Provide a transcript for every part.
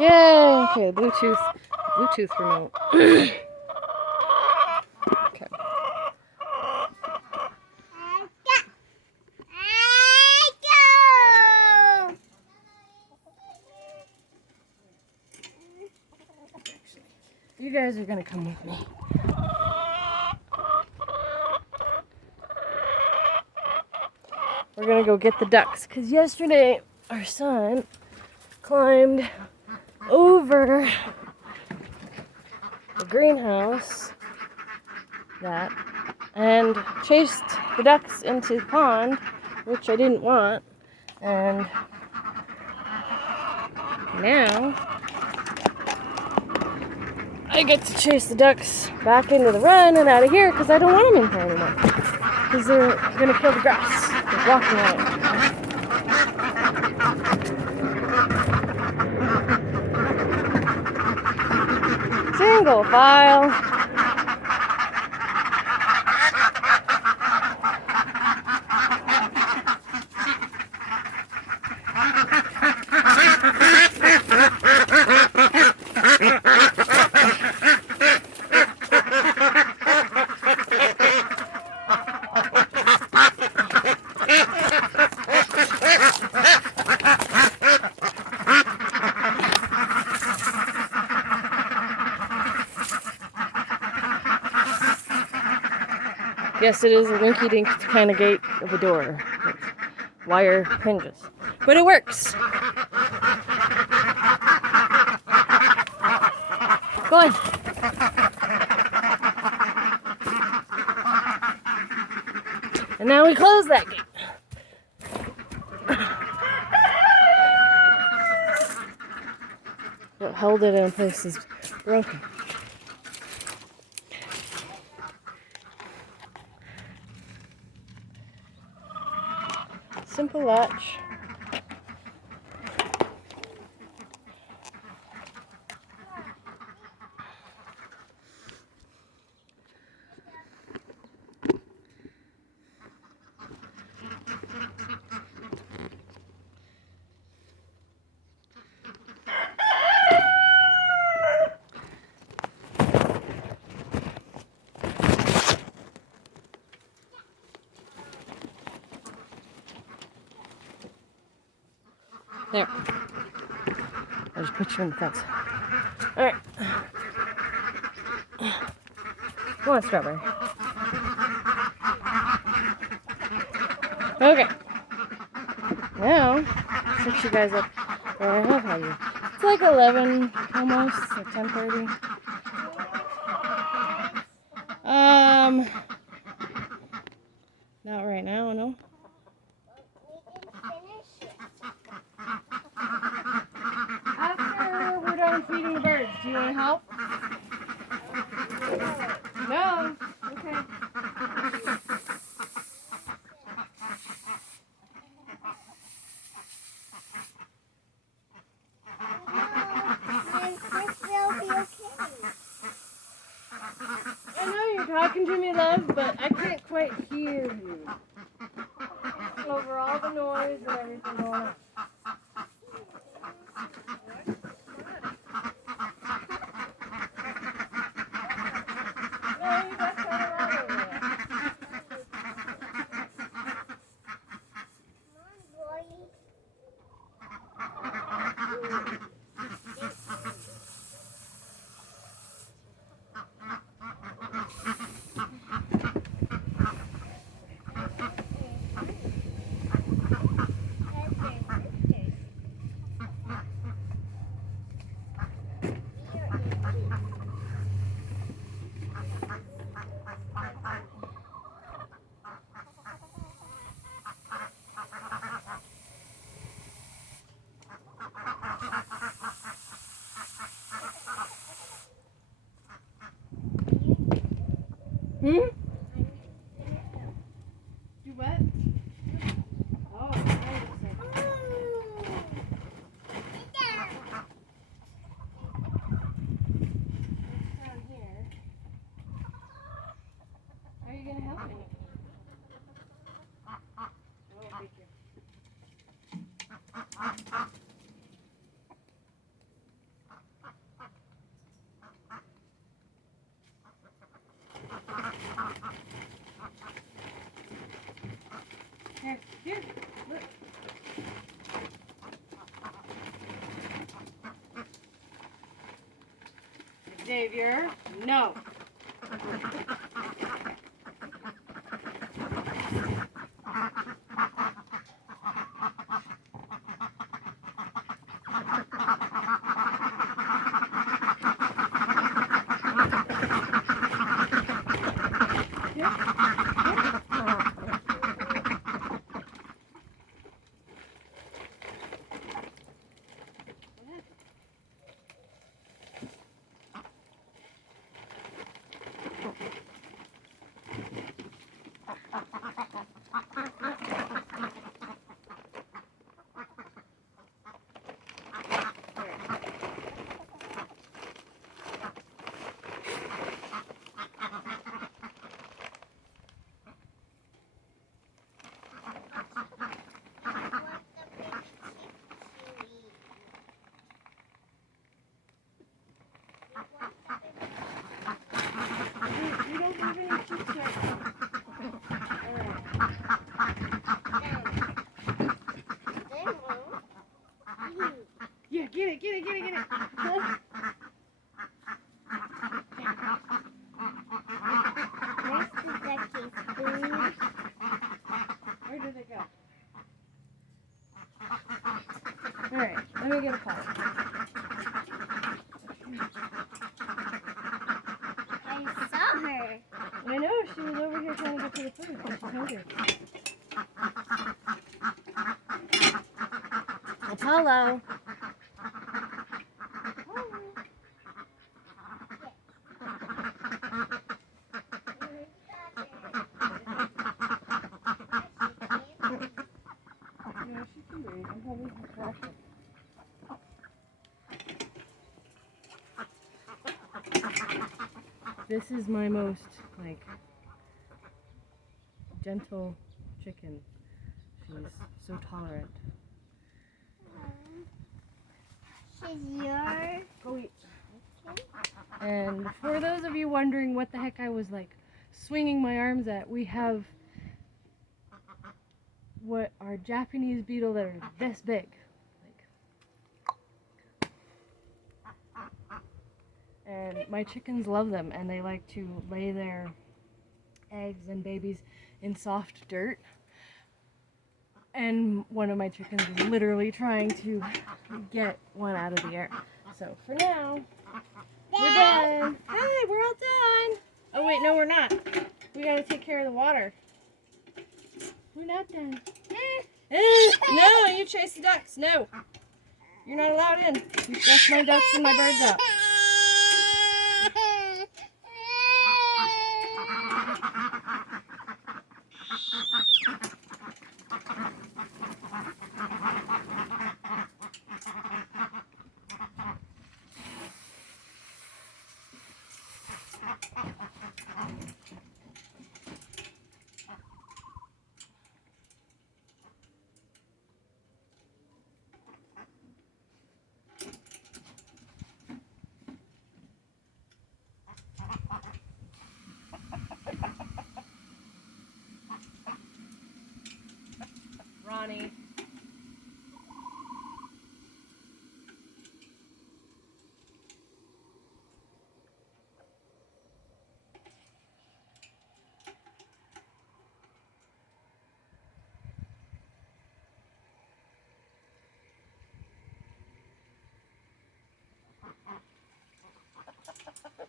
Yay! Okay, the Bluetooth remote. Okay. You guys are gonna come with me. We're gonna go get the ducks, because yesterday our son climbed over the greenhouse and chased the ducks into the pond, which I didn't want, and now I get to chase the ducks back into the run and out of here because I don't want them in here anymore, because they're gonna kill the grass. They're walking on it. Single file. Yes, it is a rinky-dink kind of gate of a door with wire hinges, but it works. Go on. And now we close that gate. What held it in place is broken. Simple latch. There. I'll just put you in the fence. Alright. Come on, Strawberry. Okay. Now, fix you guys up where I have you. It's like 11, almost, like 10:30. Not right now, no. After we're done feeding the birds, do you want to help? No? Okay. I know you're talking to me, love, but I can't quite hear you. Over all the noise and everything going on. Xavier. No. We don't have any chicks right now. Yeah, get it. Where's the ducky's food? Where did it go? Alright, let me get a call. I saw her. I know, she was over here trying to get to the food because she's hungry. Apollo. Yeah, she can read. I'm probably crashing. This is my most, like, gentle chicken. She's so tolerant. She's your Go eat. And for those of you wondering what the heck I was, like, swinging my arms at, we have what are Japanese beetle that are this big. And my chickens love them, and they like to lay their eggs and babies in soft dirt. And one of my chickens is literally trying to get one out of the air. So for now, we're done. Hi, we're all done. Oh wait, no, we're not. We gotta take care of the water. We're not done. No, you chase the ducks. No, you're not allowed in. You stress my ducks and my birds out. Ronnie.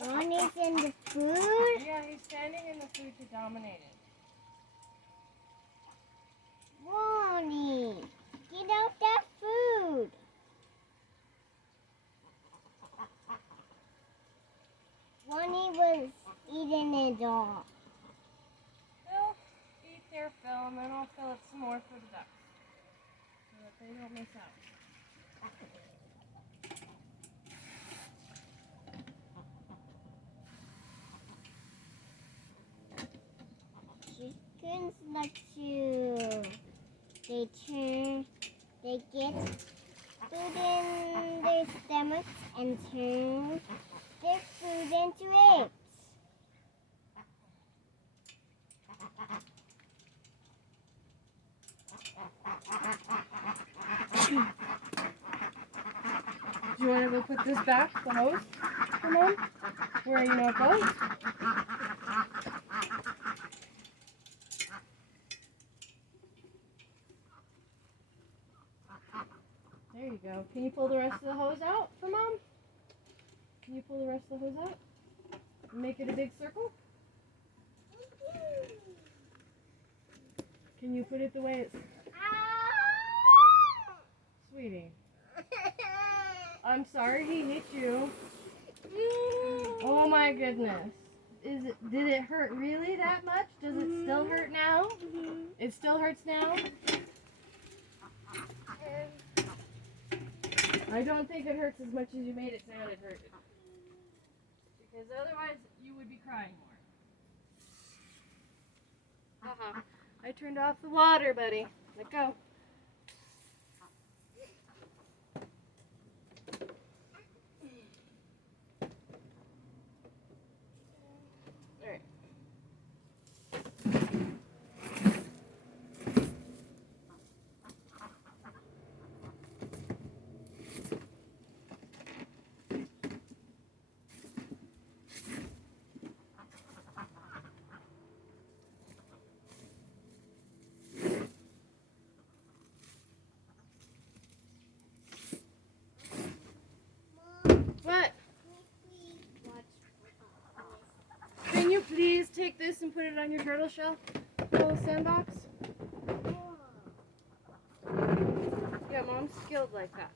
Ronnie's in the food. Yeah, he's standing in the food to dominate it. Ronnie, get out that food. Ronnie was eating it all. Phil, eat there, Phil, and then I'll fill it some more for the ducks. So that they don't miss out. Chickens like to, they get food in their stomachs and turn their food into eggs. Do you want to go put this back, the hose? for Mom? Where you know it goes? There you go. Can you pull the rest of the hose out for Mom? Can you pull the rest of the hose out? And make it a big circle? Can you put it the way it's... Sweetie. I'm sorry he hit you. Oh my goodness. Did it hurt really that much? Does it still hurt now? It still hurts now? I don't think it hurts as much as you made it sound it hurted. Because otherwise you would be crying more. I turned off the water, buddy. Let go. Alright. What? Can you please take this and put it on your turtle shell? Little sandbox? Yeah, Mom's skilled like that.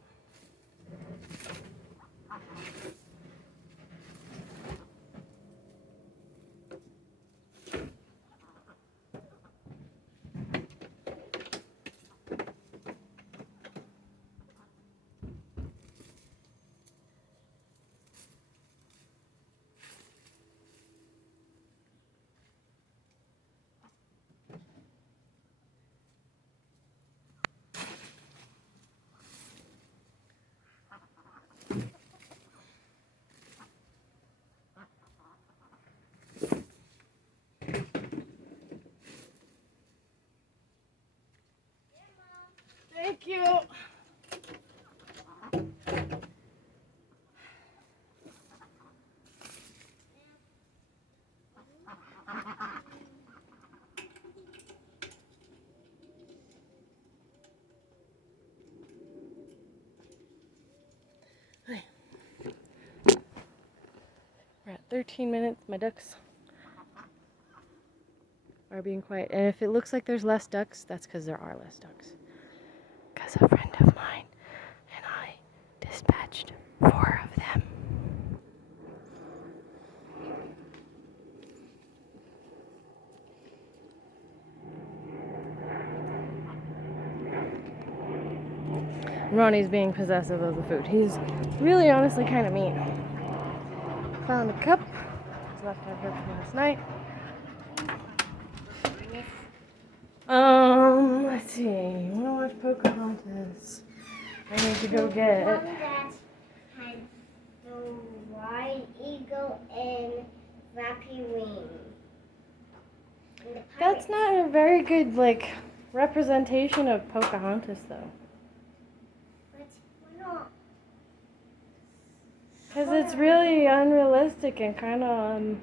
Thank you. Hi. We're at 13 minutes. My ducks are being quiet. And if it looks like there's less ducks, that's because there are less ducks. Because a friend of mine and I dispatched 4 of them. Ronnie's being possessive of the food. He's really honestly kind of mean. Found a cup. It's left over from last night. Let's see. You want to watch Pocahontas? I need to go get One that had the white eagle and flappy wing. And the That's pirates. not a very good, representation of Pocahontas, though. But we're not. Because it's really unrealistic and kind of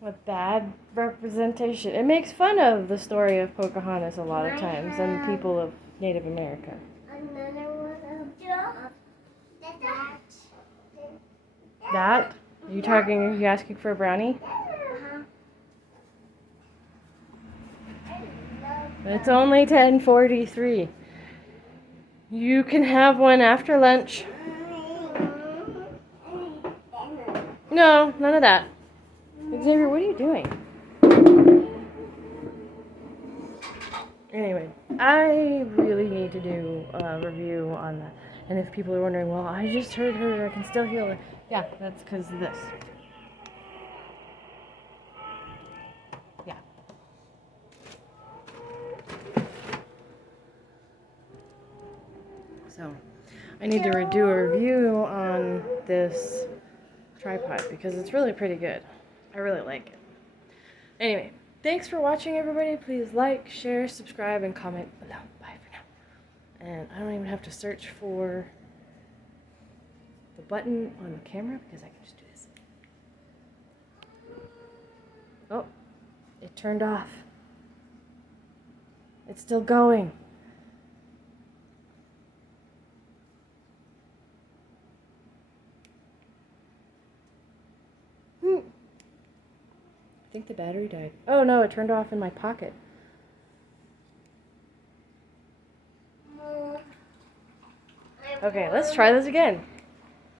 a bad representation. It makes fun of the story of Pocahontas a lot of times and people of Native America. Another one of that. That? Are you asking for a brownie? Uh-huh. It's only 10:43. You can have one after lunch. No, none of that. Xavier, what are you doing? Anyway, I really need to do a review on that. And if people are wondering, well, I just heard her, I can still heal her. Yeah, that's because of this. Yeah. So, I need to do a review on this tripod because it's really pretty good. I really like it. Anyway, thanks for watching, everybody. Please like, share, subscribe, and comment below. Bye for now. And I don't even have to search for the button on the camera because I can just do this. Oh, it turned off. It's still going. I think the battery died. Oh no, it turned off in my pocket. Okay, let's try this again.